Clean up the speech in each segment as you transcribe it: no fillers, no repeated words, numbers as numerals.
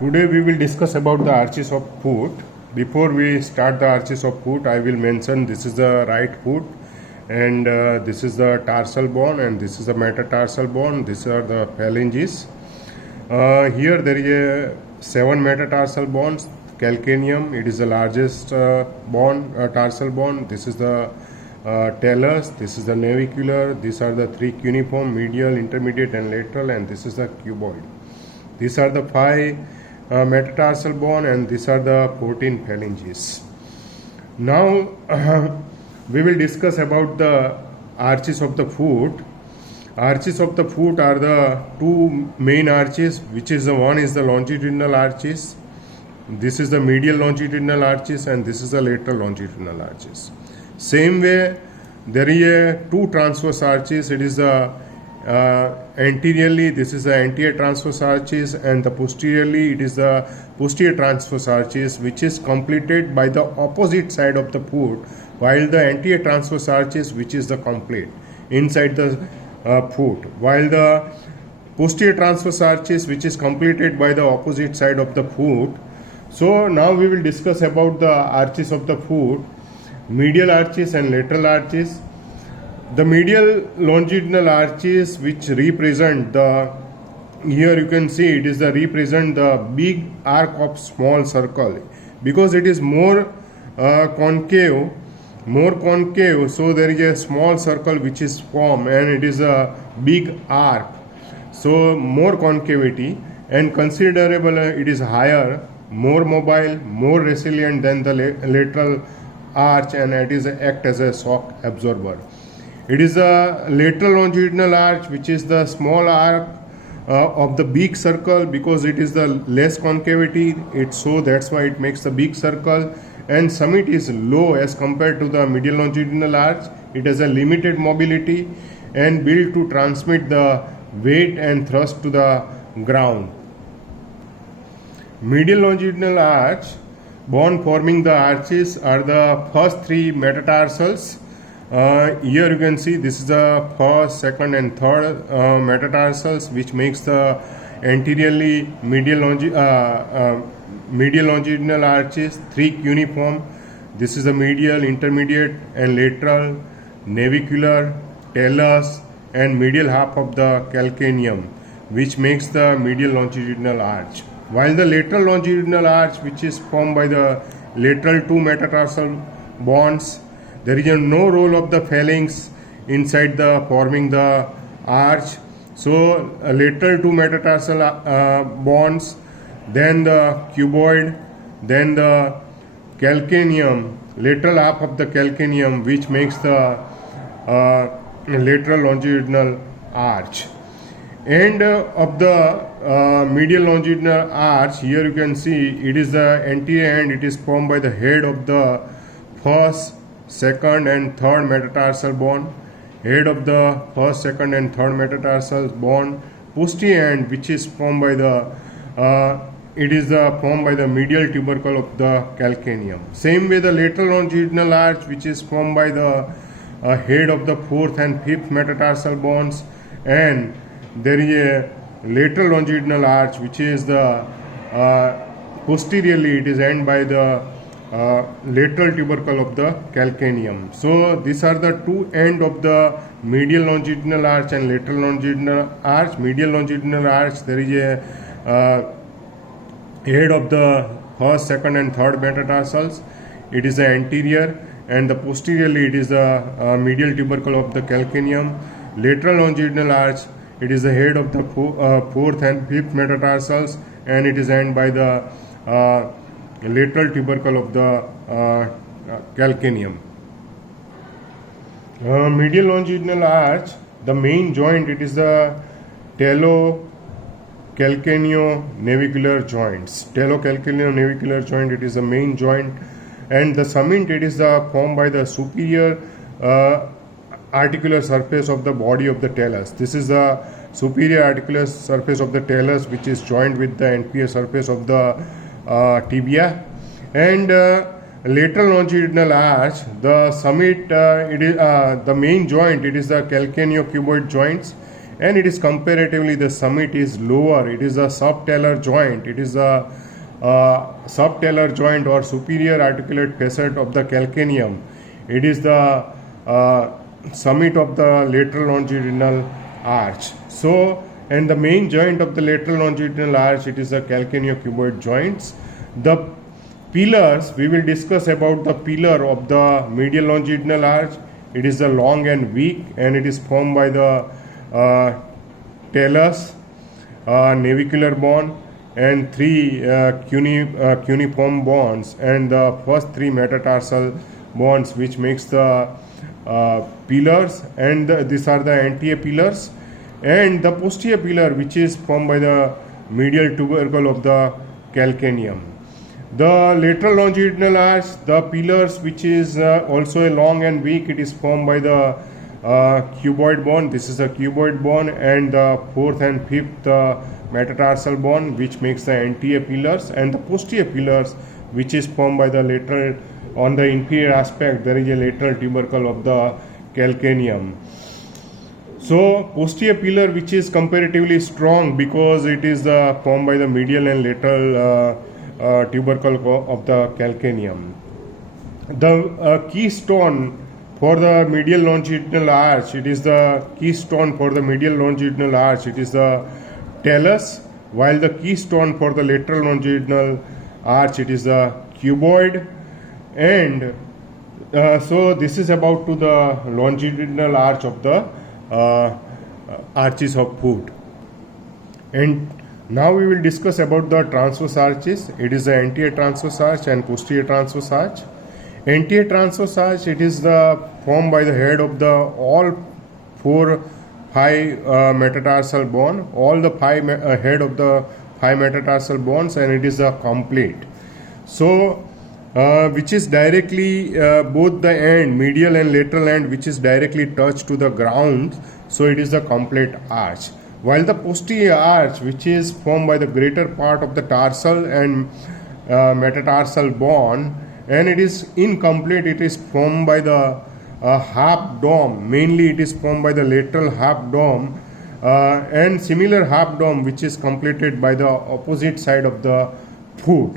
Today we will discuss about the arches of foot. Before we start the arches of foot, I will mention this is the right foot, and this is the tarsal bone, and this is the metatarsal bone. These are the phalanges. Here there is a 7 metatarsal bones. Calcaneum, it is the largest tarsal bone. This is the talus. This is the navicular. These are the 3 cuneiform, medial, intermediate, and lateral, and this is the cuboid. These are the 5 metatarsal bone, and these are the 14 phalanges. Now we will discuss about the arches of the foot. Arches of the foot are the 2 main arches, which is the one is the longitudinal arches. This is the medial longitudinal arches, and this is the lateral longitudinal arches. Same way, there is a 2 transverse arches. It is the anteriorly, this is the anterior transverse arches, and the posteriorly it is the posterior transverse arches, which is completed by the opposite side of the foot, while the anterior transverse arches, which is the complete inside the foot, while the posterior transverse arches, which is completed by the opposite side of the foot. So now we will discuss about the arches of the foot, medial arches and lateral arches. The medial longitudinal arches, which represent the, here you can see it is the represent the big arc of small circle, because it is more concave, so there is a small circle which is formed, and it is a big arc, so more concavity, and considerable it is higher, more mobile, more resilient than the lateral arch, and it is act as a shock absorber. It is a lateral longitudinal arch, which is the small arc of the big circle, because it is the less concavity, so that's why it makes the big circle, and summit is low as compared to the medial longitudinal arch. It has a limited mobility and built to transmit the weight and thrust to the ground. Medial longitudinal arch bone forming the arches are the first 3 metatarsals. Here you can see this is the first, second, and third metatarsals, which makes the anteriorly medial longitudinal arches 3 cuneiform. This is the medial, intermediate, and lateral, navicular, talus, and medial half of the calcaneum, which makes the medial longitudinal arch. While the lateral longitudinal arch, which is formed by the lateral 2 metatarsal bones, there is no role of the phalanx inside the forming the arch. So lateral 2 metatarsal bones, then the cuboid, then the calcaneum, lateral half of the calcaneum, which makes the lateral longitudinal arch. End of the medial longitudinal arch, here you can see it is the anterior end. It is formed by the head of the first, second, and third metatarsal bone, head of the first, second, and third metatarsal bone, posterior end, which is formed by the formed by the medial tubercle of the calcaneum. Same way, the lateral longitudinal arch, which is formed by the head of the 4th and 5th metatarsal bones, and there is a lateral longitudinal arch, which is the posteriorly it is end by the lateral tubercle of the calcaneum. So these are the 2 end of the medial longitudinal arch and lateral longitudinal arch. Medial longitudinal arch, there is a head of the first, second, and third metatarsals. It is the anterior, and the posteriorly it is the medial tubercle of the calcaneum. Lateral longitudinal arch, it is the head of the 4th and 5th metatarsals, and it is end by the lateral tubercle of the calcaneum. Medial longitudinal arch, the main joint, it is the talocalcaneo-navicular joints. Talocalcaneo-navicular joint, it is the main joint, and the summit, it is formed by the superior articular surface of the body of the talus. This is the superior articular surface of the talus, which is joined with the inferior surface of the tibia. And lateral longitudinal arch, the summit, it is the main joint, it is the calcaneo-cuboid joints, and it is comparatively the summit is lower. It is a subtalar joint. It is a subtalar joint or superior articulate facet of the calcaneum. It is the summit of the lateral longitudinal arch. So, and the main joint of the lateral longitudinal arch, it is the calcaneocuboid joints. The pillars, we will discuss about the pillar of the medial longitudinal arch. It is the long and weak, and it is formed by the talus, navicular bone, and three cuneiform bones, and the first three metatarsal bones, which makes the pillars, and these are the anterior pillars, and the posterior pillar, which is formed by the medial tubercle of the calcaneum. The lateral longitudinal arch, the pillars, which is also a long and weak, it is formed by the cuboid bone. This is a cuboid bone, and the fourth and fifth metatarsal bone, which makes the anterior pillars, and the posterior pillars, which is formed by the lateral. On the inferior aspect, there is a lateral tubercle of the calcaneum. So, posterior pillar, which is comparatively strong because it is formed by the medial and lateral tubercle of the calcaneum. The keystone for the medial longitudinal arch, it is the keystone for the medial longitudinal arch, it is the talus, while the keystone for the lateral longitudinal arch, it is the cuboid. And so this is about to the longitudinal arch of the arches of foot. And now we will discuss about the transverse arches. It is the anterior transverse arch and posterior transverse arch. Anterior transverse arch, it is formed by the head of the all five metatarsal bone, all the head of the five metatarsal bones, and it is complete. So, which is directly both the end, medial and lateral end, which is directly touched to the ground. So it is the complete arch. While the posterior arch, which is formed by the greater part of the tarsal and metatarsal bone, and it is incomplete, it is formed by the half dome. Mainly it is formed by the lateral half dome, and similar half dome, which is completed by the opposite side of the foot.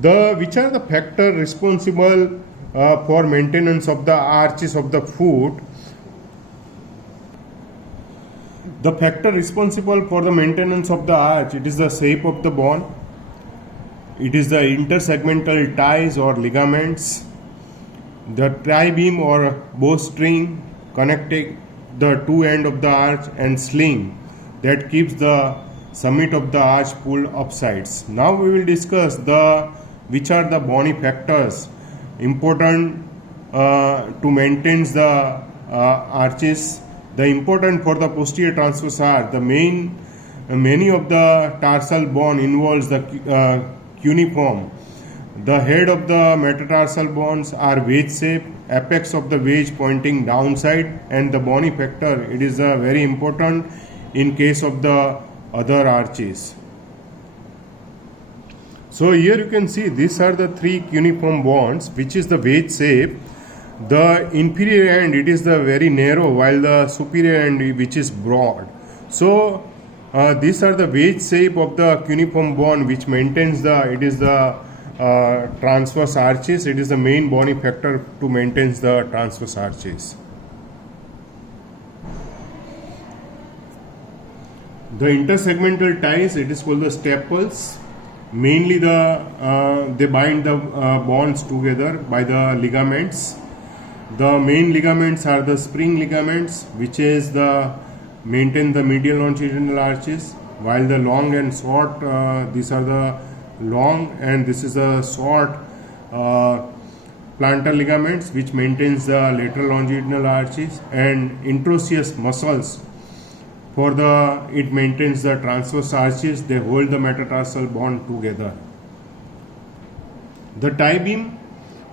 Which are the factors responsible for maintenance of the arches of the foot? The factor responsible for the maintenance of the arch, it is the shape of the bone, it is the intersegmental ties or ligaments, the tri-beam or bowstring connecting the two ends of the arch, and sling that keeps the summit of the arch pulled upsides. Now we will discuss which are the bony factors important to maintain the arches. The important for the posterior transverse arch, many of the tarsal bone involves the cuneiform. The head of the metatarsal bones are wedge shape, apex of the wedge pointing downside, and the bony factor, it is very important in case of the other arches. So here you can see these are the three cuneiform bones, which is the wedge shape. The inferior end, it is the very narrow, while the superior end, which is broad. So these are the wedge shape of the cuneiform bone, which maintains the transverse arches. It is the main bony factor to maintain the transverse arches. The intersegmental ties, it is called the staples. Mainly they bind the bonds together by the ligaments. The main ligaments are the spring ligaments, which is maintain the medial longitudinal arches, while the long and short, these are the long, and this is the short plantar ligaments, which maintains the lateral longitudinal arches, and interosseous muscles it maintains the transverse arches. They hold the metatarsal bond together. The tie beam,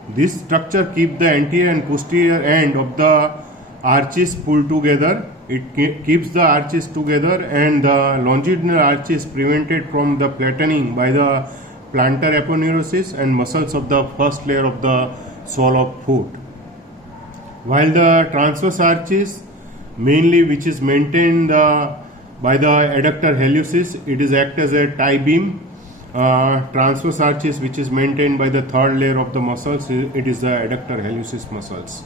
this structure keeps the anterior and posterior end of the arches pulled together. It keeps the arches together, and the longitudinal arch is prevented from the flattening by the plantar aponeurosis and muscles of the first layer of the sole of foot. While the transverse arches, mainly which is maintained by the adductor hallucis. It is act as a tie beam. Transverse arches which is maintained by the third layer of the muscles. It is the adductor hallucis muscles.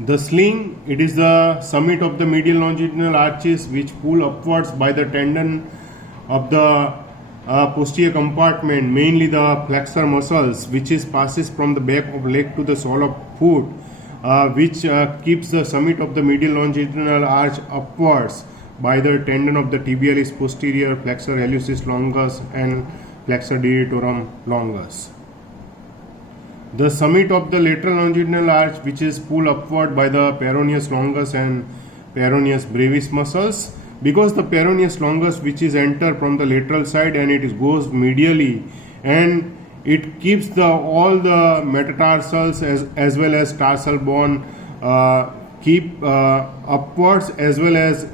The sling, it is the summit of the medial longitudinal arches which pull upwards by the tendon of the posterior compartment, mainly the flexor muscles, which is passes from the back of leg to the sole of foot, which keeps the summit of the medial longitudinal arch upwards by the tendon of the tibialis posterior, flexor hallucis longus and flexor digitorum longus. The summit of the lateral longitudinal arch, which is pulled upward by the peroneus longus and peroneus brevis muscles, because the peroneus longus which is enter from the lateral side and it goes medially, and it keeps all the metatarsals as well as tarsal bone keep upwards as well as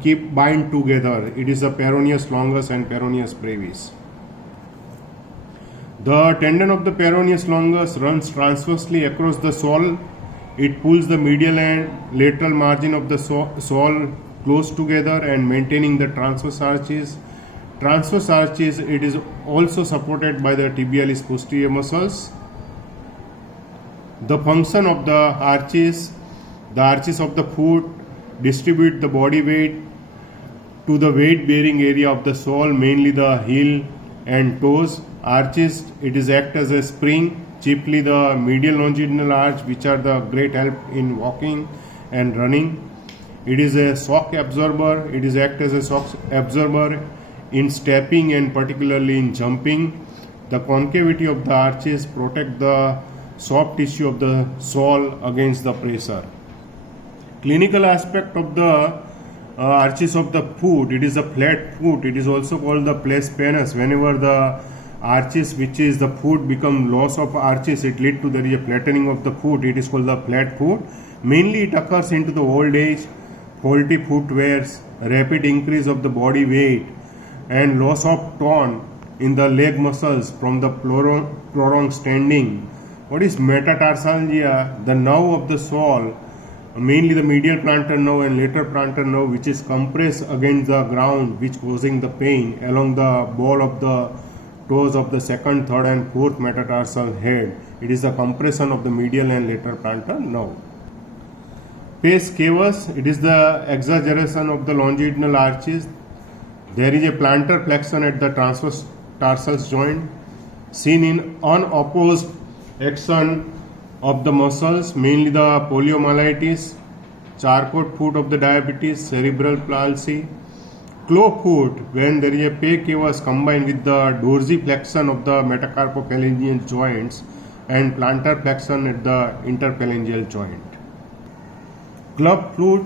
keep bind together. It is the peroneus longus and peroneus brevis. The tendon of the peroneus longus runs transversely across the sole. It pulls the medial and lateral margin of the sole close together and maintaining the transverse arches. Transverse arches, it is also supported by the tibialis posterior muscles. The function of the arches of the foot distribute the body weight to the weight bearing area of the sole, mainly the heel and toes. Arches, it is act as a spring, chiefly the medial longitudinal arch, which are the great help in walking and running. It is a shock absorber. It is act as a shock absorber in stepping and particularly in jumping. The concavity of the arches protect the soft tissue of the sole against the pressure. Clinical aspect of the arches of the foot, it is a flat foot. It is also called the place penis. Whenever the arches, which is the foot, become loss of arches, it lead to there is a flattening of the foot. It is called the flat foot. Mainly it occurs into the old age, faulty footwears, rapid increase of the body weight, and loss of tone in the leg muscles from the prolonged standing. What is metatarsalgia? The nerve of the sole, mainly the medial plantar nerve and lateral plantar nerve, which is compressed against the ground, which causing the pain along the ball of the toes of the second, third and fourth metatarsal head. It is the compression of the medial and lateral plantar nerve. Pes cavus, it is the exaggeration of the longitudinal arches. There is a plantar flexion at the transverse tarsal joint, seen in unopposed action of the muscles, mainly the poliomyelitis, Charcot foot of the diabetes, cerebral palsy. Claw foot, when there is a pes cavus combined with the dorsiflexion of the metacarpophalangeal joints and plantar flexion at the interphalangeal joint. Club foot,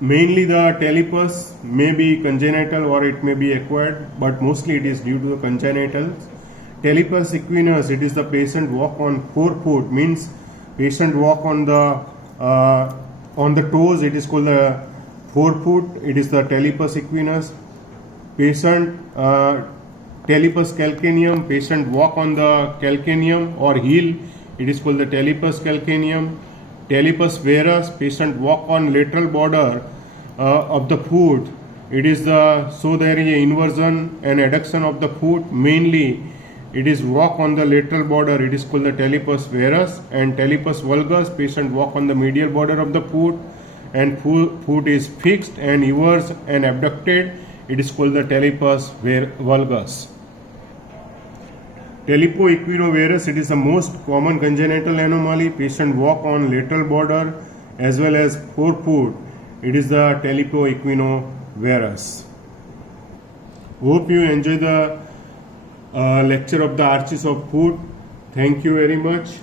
mainly the talipus, may be congenital or it may be acquired, but mostly it is due to the congenital. Talipus equinus, it is the patient walk on forefoot, means patient walk on the toes, it is called the forefoot, it is the talipus equinus. Patient talipus calcaneum, patient walk on the calcaneum or heel, it is called the talipus calcaneum. Talipus varus, patient walk on lateral border of the foot, it is so there is a inversion and adduction of the foot, mainly it is walk on the lateral border, it is called the talipus varus, and talipus valgus, patient walk on the medial border of the foot and foot is fixed and everse and abducted, it is called the talipus valgus. Talipoequinovarus, it is the most common congenital anomaly, patient walk on lateral border as well as forefoot, it is the talipoequinovarus. Hope you enjoy the lecture of the arches of foot. Thank you very much.